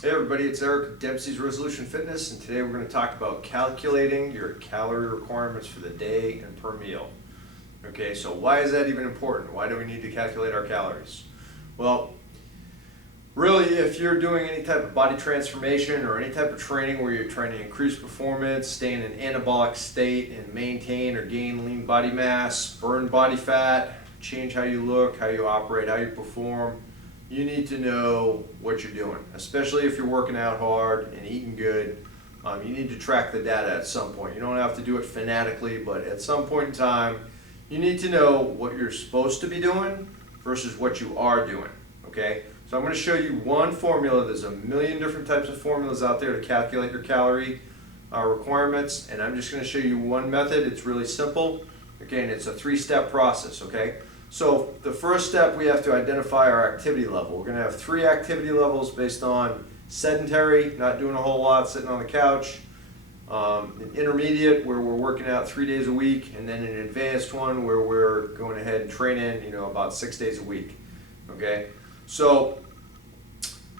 Hey everybody, it's Eric with Dempsey's Resolution Fitness, and today we're going to talk about calculating your calorie requirements for the day and per meal. Okay, so why is that even important? Why do we need to calculate our calories? Well, really, if you're doing any type of body transformation or any type of training where you're trying to increase performance, stay in an anabolic state, and maintain or gain lean body mass, burn body fat, change how you look, how you operate, how you perform, you need to know what you're doing, especially if you're working out hard and eating good. You need to track the data at some point. You don't have to do it fanatically, but at some point in time, you need to know what you're supposed to be doing versus what you are doing, okay? So I'm going to show you one formula. There's a million different types of formulas out there to calculate your calorie requirements, and I'm just going to show you one method. It's really simple. Again, it's a three-step process, okay? So the first step, we have to identify our activity level. We're going to have 3 activity levels based on sedentary, not doing a whole lot, sitting on the couch, an intermediate where we're working out 3 days a week, and then an advanced one where we're going ahead and training, about 6 days a week. Okay, so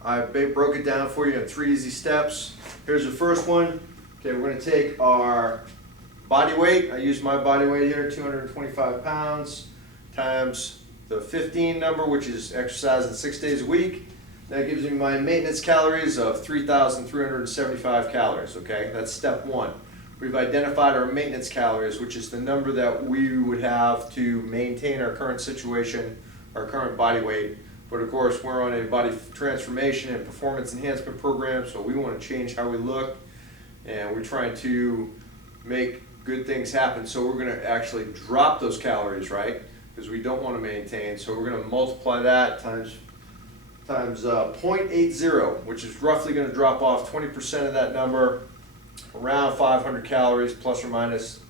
I broke it down for you in 3 easy steps. Here's the first one. Okay, we're going to take our body weight. I use my body weight here, 225 pounds. Times the 15 number, which is exercising 6 days a week. That gives me my maintenance calories of 3,375 calories, okay? That's step 1. We've identified our maintenance calories, which is the number that we would have to maintain our current situation, our current body weight. But of course, we're on a body transformation and performance enhancement program, so we want to change how we look, and we're trying to make good things happen. So we're going to actually drop those calories, right? Because we don't want to maintain, so we're going to multiply that times 0.80, which is roughly going to drop off 20% of that number, around 500 calories plus or minus,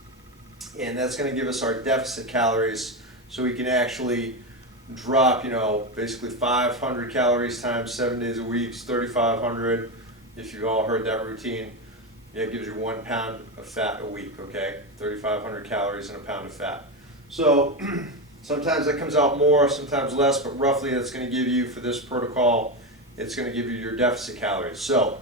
and that's going to give us our deficit calories, so we can actually drop, basically 500 calories times 7 days a week is 3,500. If you've all heard that routine, it gives you 1 pound of fat a week. Okay, 3,500 calories and a pound of fat. So sometimes that comes out more, sometimes less, but roughly that's going to give you, for this protocol, it's going to give you your deficit calories. So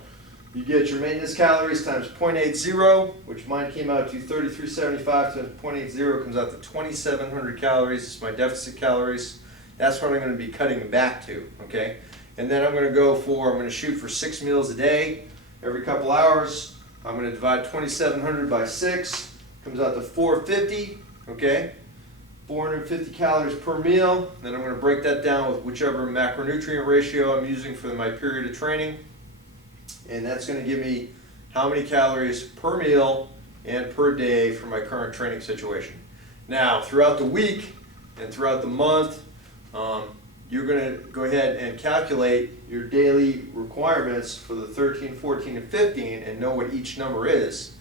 you get your maintenance calories times 0.80, which mine came out to 3,375 times 0.80 comes out to 2,700 calories. It's my deficit calories. That's what I'm going to be cutting back to, okay? And then I'm going to shoot for 6 meals a day, every couple hours. I'm going to divide 2,700 by 6, comes out to 450, okay? 450 calories per meal. Then I'm going to break that down with whichever macronutrient ratio I'm using for my period of training. And that's going to give me how many calories per meal and per day for my current training situation. Now, throughout the week and throughout the month, you're going to go ahead and calculate your daily requirements for the 13, 14, and 15 and know what each number is.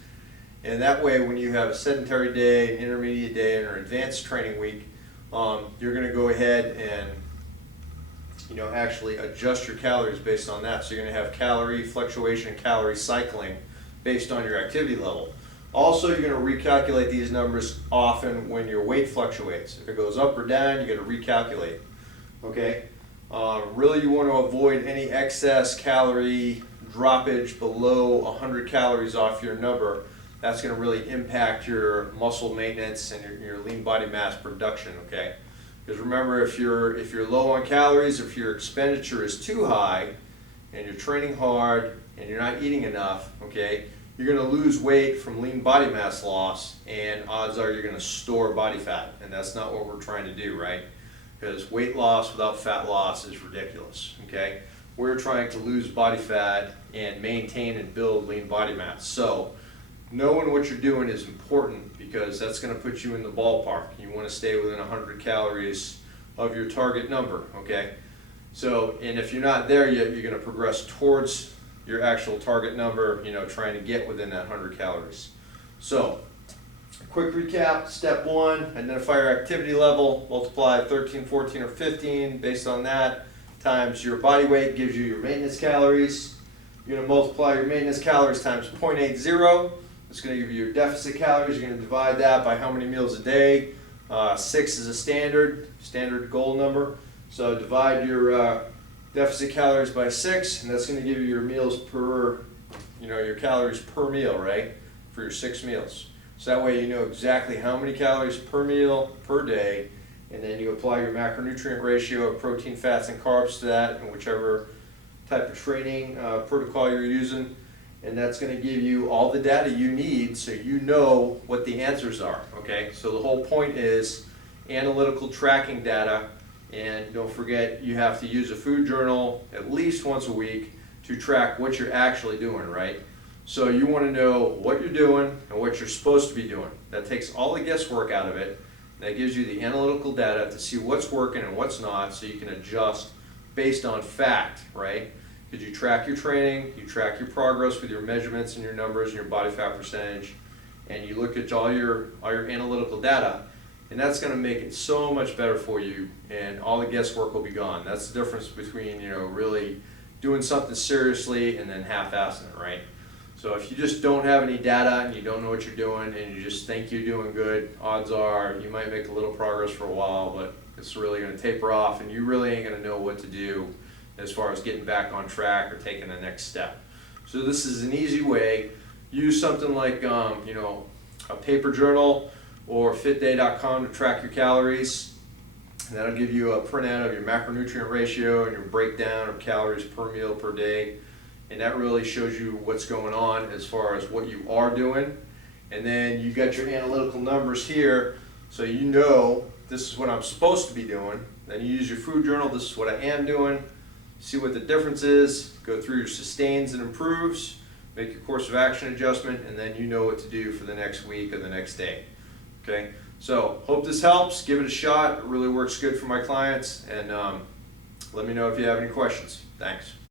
And that way, when you have a sedentary day, an intermediate day, and an advanced training week, you're going to go ahead and actually adjust your calories based on that. So you're going to have calorie fluctuation and calorie cycling based on your activity level. Also, you're going to recalculate these numbers often when your weight fluctuates. If it goes up or down, you got to recalculate. Okay. Really, you want to avoid any excess calorie droppage below 100 calories off your number. That's going to really impact your muscle maintenance and your lean body mass production, okay? Because remember, if you're low on calories, if your expenditure is too high, and you're training hard, and you're not eating enough, okay, you're going to lose weight from lean body mass loss, and odds are you're going to store body fat, and that's not what we're trying to do, right? Because weight loss without fat loss is ridiculous, okay? We're trying to lose body fat and maintain and build lean body mass. So knowing what you're doing is important because that's going to put you in the ballpark. You want to stay within 100 calories of your target number, okay? So, and if you're not there yet, you're going to progress towards your actual target number, trying to get within that 100 calories. So, quick recap, step 1, identify your activity level, multiply 13, 14, or 15 based on that, times your body weight gives you your maintenance calories. You're going to multiply your maintenance calories times 0.80. It's going to give you your deficit calories. You're going to divide that by how many meals a day. 6 is a standard goal number. So divide your deficit calories by 6, and that's going to give you your meals per, your calories per meal, right? For your 6 meals. So that way you know exactly how many calories per meal per day, and then you apply your macronutrient ratio of protein, fats, and carbs to that, and whichever type of training protocol you're using. And that's going to give you all the data you need so you know what the answers are, okay? So the whole point is analytical tracking data, and don't forget you have to use a food journal at least once a week to track what you're actually doing, right? So you want to know what you're doing and what you're supposed to be doing. That takes all the guesswork out of it. That gives you the analytical data to see what's working and what's not, so you can adjust based on fact, right? Because you track your training, you track your progress with your measurements and your numbers and your body fat percentage, and you look at all your analytical data, and that's going to make it so much better for you, and all the guesswork will be gone. That's the difference between really doing something seriously and then half-assing it, right? So if you just don't have any data and you don't know what you're doing and you just think you're doing good, odds are you might make a little progress for a while, but it's really going to taper off, and you really ain't going to know what to do as far as getting back on track or taking the next step. So this is an easy way. Use something like a paper journal or fitday.com to track your calories. And that'll give you a printout of your macronutrient ratio and your breakdown of calories per meal per day. And that really shows you what's going on as far as what you are doing. And then you got your analytical numbers here, so you know this is what I'm supposed to be doing. Then you use your food journal, this is what I am doing. See what the difference is, go through your sustains and improves, make your course of action adjustment, and then you know what to do for the next week or the next day. Okay, so hope this helps. Give it a shot. It really works good for my clients, and let me know if you have any questions. Thanks.